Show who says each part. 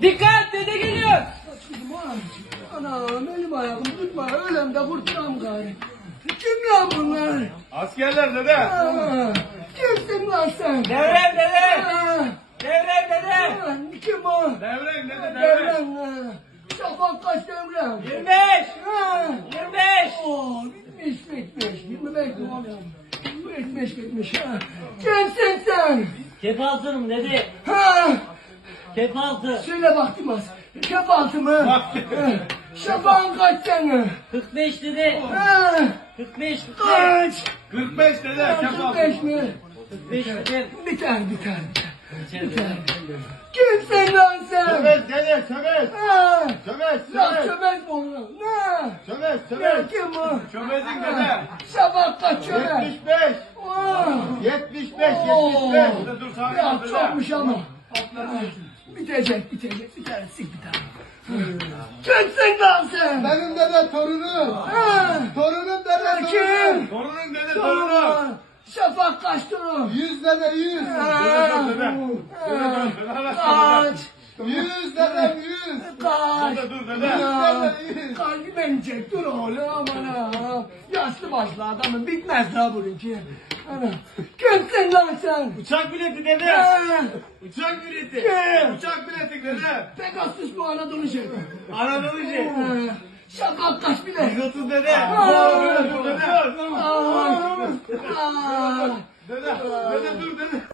Speaker 1: Dikkat dede geliyor.
Speaker 2: Anam elim ayağım tutma öyle de kurtulam gari. Kim lan bunlar?
Speaker 3: Askerler dede.
Speaker 2: Kimsin lan sen?
Speaker 1: Devrem dede.
Speaker 2: Ha,
Speaker 1: Devrem dede.
Speaker 2: Kim o?
Speaker 3: Devrem dede devrem.
Speaker 2: Devrem. Şafak kaç devrem?
Speaker 1: 25.
Speaker 2: Ha.
Speaker 1: 25.
Speaker 2: Oo, bitmiş. 25 oğlum. Bitmiş ha. Kimsin sen?
Speaker 1: Kefaltınım dede.
Speaker 2: Ha.
Speaker 1: Kefaltı.
Speaker 2: Söyle baktım az. Kefaltı mı? Şafağın kaç tane?
Speaker 1: 45 dede.
Speaker 2: Ha.
Speaker 1: 45.
Speaker 2: Kaç?
Speaker 3: 45 dede. Kefal.
Speaker 2: 45 mi?
Speaker 1: 45 dede.
Speaker 2: Biter. Kimsin lan sen?
Speaker 3: Sömez dede sömez.
Speaker 2: Ha.
Speaker 3: Sömez
Speaker 2: Lan
Speaker 3: sömez.
Speaker 2: çömez bu lan. Ne?
Speaker 3: Sömez
Speaker 2: Ne
Speaker 3: sömez.
Speaker 2: kim bu?
Speaker 3: Çömezin dede.
Speaker 2: Şafak kaç çömez?
Speaker 3: 75.
Speaker 2: Oo.
Speaker 3: 75.
Speaker 2: Oo.
Speaker 3: 75. Dede dur sakin
Speaker 2: Ya
Speaker 3: ol dede.
Speaker 2: çokmuş ama. Bitecek. Bir tanesi biter. Kimsin lan sen?
Speaker 4: Benim dede torunum.
Speaker 2: Ha.
Speaker 4: Torunum dede
Speaker 2: Kim?
Speaker 3: Torunun dede torunu.
Speaker 2: Torun. Şafak kaç torun?
Speaker 4: 100 dede 100.
Speaker 2: Ha.
Speaker 3: Dede.
Speaker 2: Ha.
Speaker 3: Dede.
Speaker 2: Kaç?
Speaker 4: 100 dede 100.
Speaker 2: Kaç?
Speaker 3: Dede dur dede.
Speaker 2: Ya, kalbim inecek dur oğlum aman ha. Yaşlı başlı adamın bitmez la bununki. Ana. Kimsin lan sen?
Speaker 3: Uçak bileti dede.
Speaker 2: Ha.
Speaker 3: Uçak bileti.
Speaker 2: Kim?
Speaker 3: Uçak bileti dede.
Speaker 2: Pegasus bu Anadolu şey.
Speaker 3: Anadolu şey.
Speaker 2: Ha. Şafak kaç bile?
Speaker 3: 130 dede.
Speaker 2: Aa.
Speaker 3: Dede dur dede.
Speaker 2: Aa. Aa.
Speaker 3: Dede. Dede dur dede.